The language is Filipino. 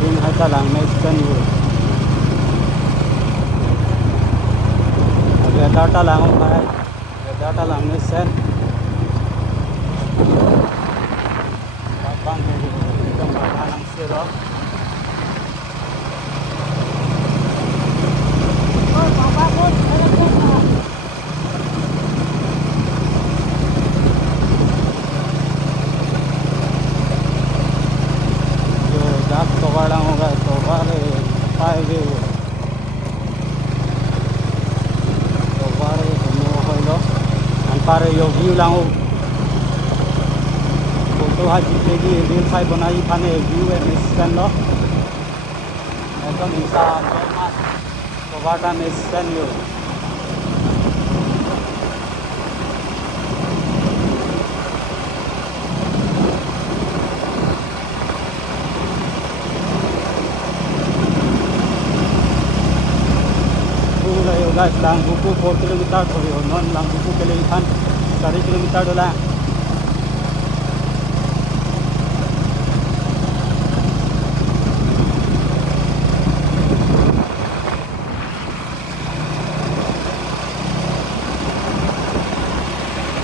rin hata lang na stand yun. Data lang ako kaya. Data lang na stand. Kapang itong baka ng siro. Lang होगा तो बारे पाएगे तो बारे mo hoilo ang pare yo view lang ho photo haji legi real sai banai khane view and scan lo ekdom isa mas to bata me scan yo guys lang buku 4 kilometer sorry non lang buku ke लिए 3 kilometer dola